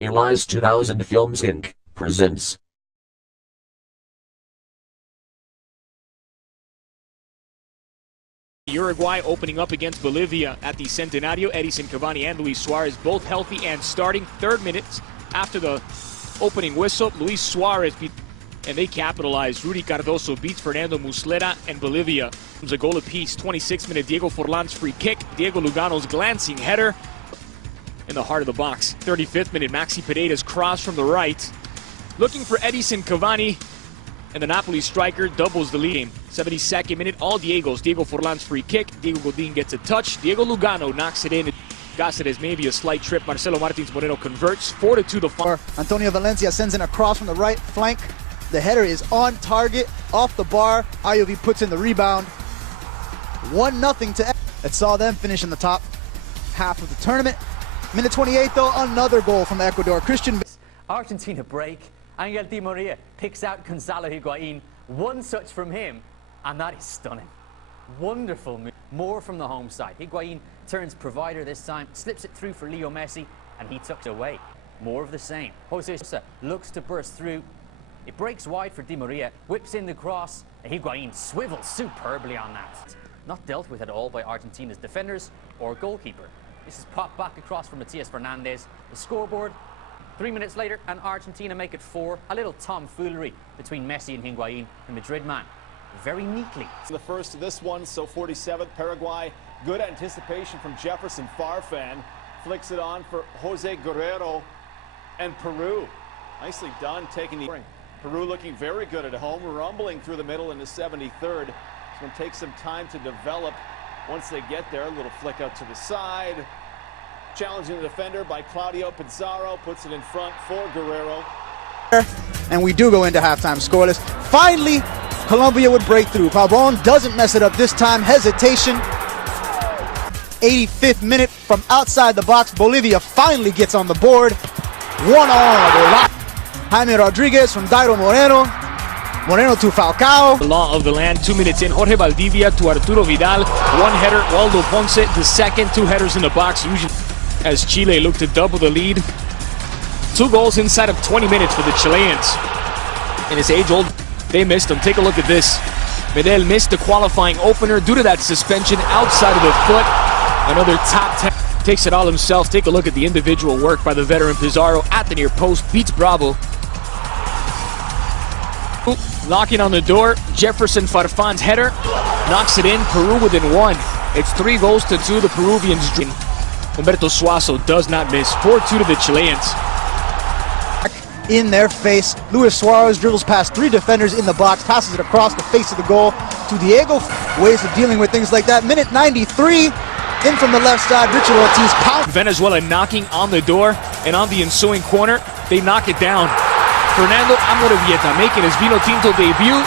Eli's 2000 Films Inc. presents Uruguay opening up against Bolivia at the Centenario. Edison Cavani and Luis Suarez both healthy and starting. 3rd minute after the opening whistle, Luis Suarez and they capitalized. Rudy Cardoso beats Fernando Muslera and Bolivia. It a goal apiece. 26th minute, Diego Forlan's free kick. Diego Lugano's glancing header in the heart of the box. 35th minute, Maxi Pereira's cross from the right. Looking for Edison Cavani, and the Napoli striker doubles the lead. 72nd minute, all Diegos. Diego Forlan's free kick. Diego Godin gets a touch. Diego Lugano knocks it in. Cáceres maybe a slight trip. Marcelo Martins Moreno converts. 4-2 the final. Antonio Valencia sends in a cross from the right flank. The header is on target, off the bar. Ayovi puts in the rebound. 1-0 to that saw them finish in the top half of the tournament. Minute 28 though, another goal from Ecuador. Christian. Argentina break. Angel Di Maria picks out Gonzalo Higuain. One touch from him, and that is stunning. Wonderful move. More from the home side. Higuain turns provider this time, slips it through for Leo Messi, and he tucks it away. More of the same. Jose Sosa looks to burst through. It breaks wide for Di Maria, whips in the cross, and Higuain swivels superbly on that. Not dealt with at all by Argentina's defenders or goalkeeper. This is popped back across for Matias Fernandez. The scoreboard, 3 minutes later, and Argentina make it 4. A little tomfoolery between Messi and Higuain, the Madrid man. Very neatly. The first of this one, so 47th, Paraguay. Good anticipation from Jefferson Farfan. Flicks it on for Jose Guerrero and Peru. Nicely done, taking the... Peru looking very good at home, rumbling through the middle in the 73rd. It's going to take some time to develop once they get there. A little flick out to the side. Challenging the defender by Claudio Pizarro, puts it in front for Guerrero. And we do go into halftime scoreless. Finally, Colombia would break through. Pabon doesn't mess it up this time. Hesitation. 85th minute from outside the box. Bolivia finally gets on the board. 1-1. Jaime Rodriguez from Dairo Moreno. Moreno to Falcao. The law of the land. 2 minutes in. Jorge Valdivia to Arturo Vidal. One header. Waldo Ponce. The second. 2 headers in the box. Usually as Chile look to double the lead. 2 goals inside of 20 minutes for the Chileans. And it's age-old. They missed them. Take a look at this. Medel missed the qualifying opener due to that suspension outside of the foot. Another top 10. Takes it all himself. Take a look at the individual work by the veteran Pizarro at the near post. Beats Bravo. Knocking on the door. Jefferson Farfan's header. Knocks it in. Peru within 1. It's 3-2. The Peruvians. Humberto Suazo does not miss. 4-2 to the Chileans. In their face, Luis Suarez dribbles past 3 defenders in the box, passes it across the face of the goal to Diego. Ways of dealing with things like that. Minute 93, in from the left side, Richard Ortiz pounds. Venezuela knocking on the door, and on the ensuing corner, they knock it down. Fernando Amorebieta making his Vino Tinto debut.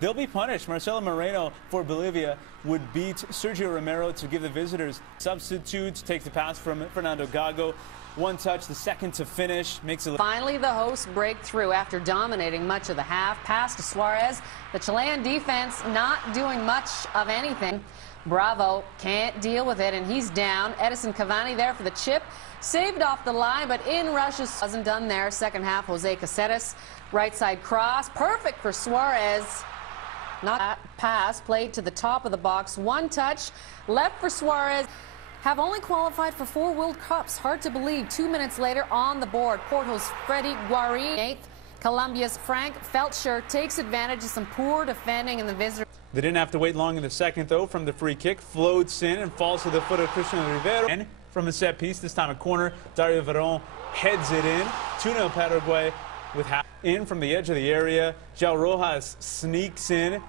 They'll be punished. Marcelo Moreno for Bolivia would beat Sergio Romero to give the visitors substitutes. Takes the pass from Fernando Gago. 1 touch, the second to finish. Makes it. Finally, the hosts break through after dominating much of the half. Pass to Suarez. The Chilean defense not doing much of anything. Bravo can't deal with it, and he's down. Edison Cavani there for the chip. Saved off the line, but in rushes. Wasn't done there. Second half, Jose Cáceres. Right side cross. Perfect for Suarez. Not pass. Played to the top of the box. 1 touch. Left for Suarez. Have only qualified for 4 World Cups. Hard to believe. 2 minutes later on the board. Porto's Freddy Guarín. 8th. Colombia's Frank Feltscher takes advantage of some poor defending in the visitor. They didn't have to wait long in the second, though, from the free kick. Floats in and falls to the foot of Cristiano Rivero. And from a set piece, this time a corner, Dario Verón heads it in. 2-0 Paraguay with half in from the edge of the area. João Rojas sneaks in.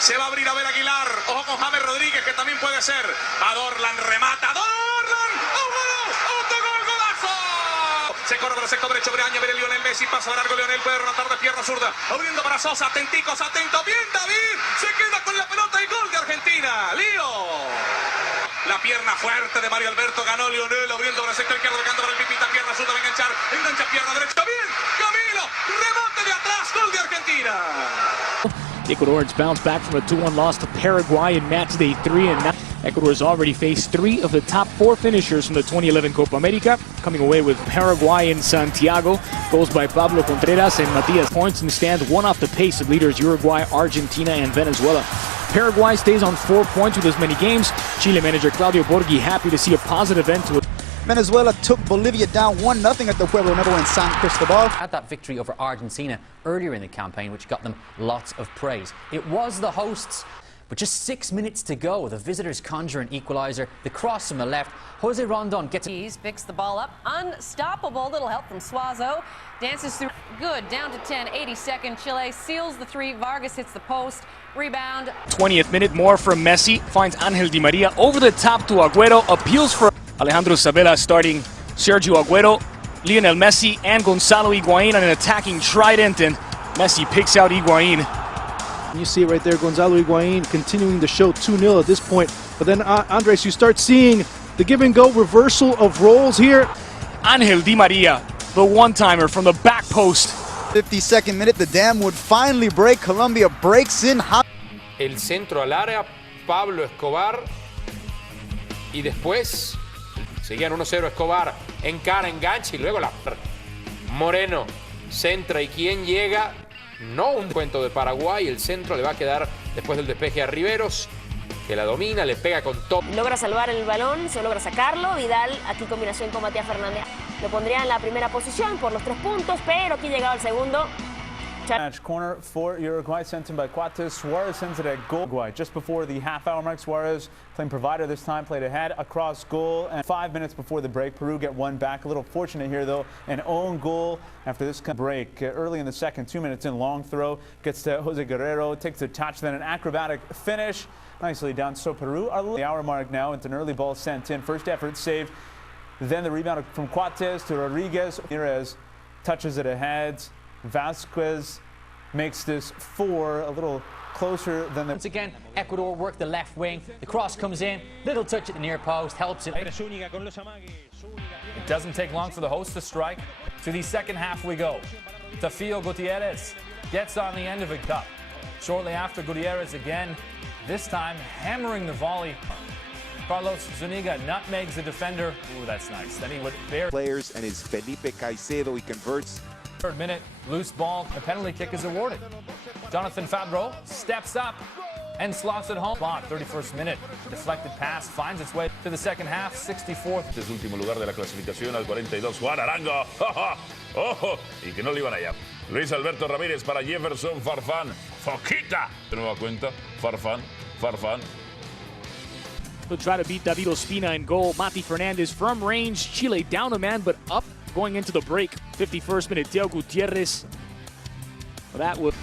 Se va a abrir Abel Aguilar. Ojo con James Rodríguez, que también puede ser. A Dorlan, remata. Dorlan. ¡Autogol, golazo! Se corre por el sector derecho. Breaña, viene Lionel Messi. Pasa largo Lionel. Puede rematar de pierna zurda. Abriendo para Sosa. Atenticos, atento. Bien, David. Se queda con la pelota y gol de Argentina. Lío. La pierna fuerte de Mario Alberto. Ganó Lionel. Abriendo para el sector izquierdo. Tocando para el Pipita. Pierna zurda. Va a enganchar. Engancha pierna derecha. Bien. Camilo. Remate de atrás. Gol de Argentina. Ecuador's bounce back from a 2-1 loss to Paraguay in match day 3, and now Ecuador's already faced 3 of the top 4 finishers from the 2011 Copa America. coming away with Paraguay in Santiago. Goals by Pablo Contreras and Matias. Points in the stand, one off the pace of leaders Uruguay, Argentina, and Venezuela. Paraguay stays on 4 points with as many games. Chile manager Claudio Borghi happy to see a positive end to it. Venezuela took Bolivia down 1-0 at the Pueblo Nuevo in San Cristobal. Had that victory over Argentina earlier in the campaign, which got them lots of praise. It was the hosts, but just 6 minutes to go. The visitors conjure an equaliser. The cross from the left. Jose Rondon gets it. Picks the ball up. Unstoppable. Little help from Suazo. Dances through. Good. Down to 10. 82nd. Chile seals the three. Vargas hits the post. Rebound. 20th minute. More from Messi. Finds Angel Di Maria over the top to Agüero. Appeals for Alejandro Sabella starting Sergio Agüero, Lionel Messi, and Gonzalo Higuain on an attacking trident. And Messi picks out Higuain. You see it right there, Gonzalo Higuain continuing to show 2-0 at this point. But then, Andres, you start seeing the give-and-go reversal of roles here. Angel Di Maria, the one-timer from the back post. 52nd minute, the dam would finally break. Colombia breaks in. El centro al área, Pablo Escobar. Y después, seguían 1-0 Escobar, encara, engancha y luego la... Moreno, centra y quien llega... No un cuento de Paraguay, el centro le va a quedar después del despeje a Riveros, que la domina, le pega con top. Logra salvar el balón, se logra sacarlo. Vidal, aquí combinación con Matías Fernández, lo pondría en la primera posición por los 3 puntos, pero aquí llegado el segundo. Match corner for Uruguay, sent in by Cuates. Suarez sends it at goal. Uruguay just before the half-hour mark. Suarez playing provider this time, played ahead across goal. And 5 minutes before the break, Peru get one back. A little fortunate here, though. An own goal after this break. Early in the second, 2 minutes in, long throw. Gets to Jose Guerrero, takes a touch, then an acrobatic finish. Nicely done. So Peru are the hour mark now. It's an early ball sent in. First effort saved. Then the rebound from Cuates to Rodriguez. Ramirez touches it ahead. Vasquez makes this 4, a little closer than the... Once again, Ecuador work the left wing. The cross comes in. Little touch at the near post. Helps it. It doesn't take long for the host to strike. To the second half we go. Tafio Gutierrez gets on the end of a cup. Shortly after, Gutierrez again, this time hammering the volley. Carlos Zuniga nutmegs the defender. Ooh, that's nice. Then he would bear players, and it's Felipe Caicedo. He converts. Third minute, loose ball, a penalty kick is awarded. Jonathan Fabro steps up and slots it home. 31st minute, deflected pass finds its way to the second half, 64th. Este es último lugar de la clasificación al 42. Juan Arango, ojo, y que no le iban allá. Luis Alberto Ramírez para Jefferson Farfán. Foquita. De nueva cuenta, Farfán. He'll try to beat David Ospina in goal. Mati Fernandez from range. Chile down a man, but up going into the break. 51st minute, Teo Gutierrez. That would...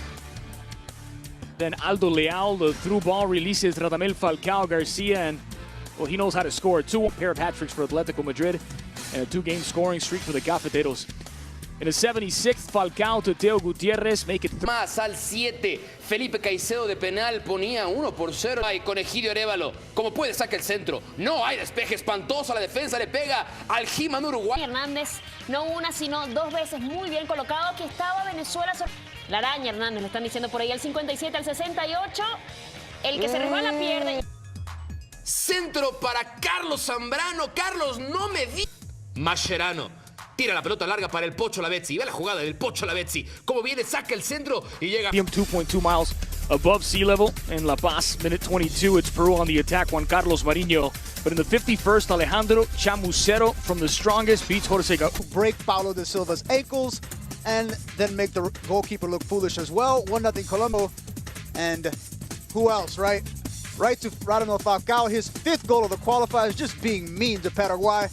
Then Aldo Leal, the through ball, releases Radamel Falcao Garcia, and, well, he knows how to score. 2 pair of hat-tricks for Atletico Madrid, and a 2-game scoring streak for the Cafeteros. In the 76th, Falcao to Teo Gutierrez, make it... Más al 7, Felipe Caicedo de penal ponía 1-0. Ay, con Egidio Arévalo, como puede saca el centro. No hay despeje espantoso, la defensa le pega al He-Man Uruguay. Hernández, no una, sino 2 veces muy bien colocado, que estaba Venezuela. La araña Hernández, lo están diciendo por ahí, al 57, al 68. El que se resbala pierde. Centro para Carlos Zambrano. Carlos, no me di... Mascherano. Tira la pelota larga para el Pocho Lavezzi. Ve la jugada del Pocho Lavezzi. Como viene, saca el centro y llega. 2.2 miles above sea level in La Paz. Minute 22, it's Peru on the attack. Juan Carlos Mariño. But in the 51st, Alejandro Chamucero from the strongest beats Jorge break Paulo de Silva's ankles and then make the goalkeeper look foolish as well. 1-0 Colombia. And who else, right? Right to Radamel Falcao, his 5th goal of the qualifiers, just being mean to Paraguay.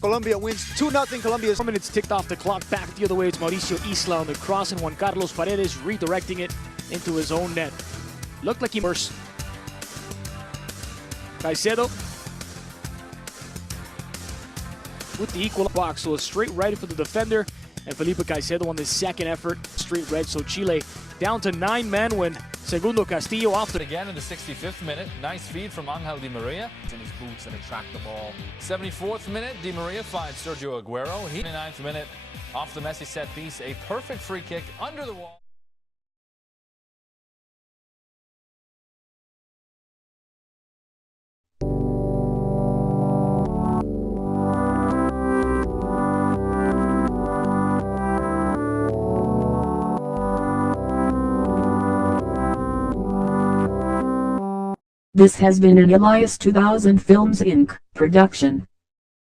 Colombia wins 2-0. Colombia's 4 minutes ticked off the clock. Back the other way. It's Mauricio Isla on the cross, and Juan Carlos Paredes redirecting it into his own net. Looked like he burst. Caicedo with the equal box, so a straight right for the defender, and Felipe Caicedo on the second effort, straight red. So Chile down to 9 men when Segundo Castillo off the... Again in the 65th minute, nice feed from Angel Di Maria. In his boots and attract the ball. 74th minute, Di Maria finds Sergio Agüero. 89th minute, off the Messi set piece, a perfect free kick under the wall. This has been an Elias 2000 Films Inc. production.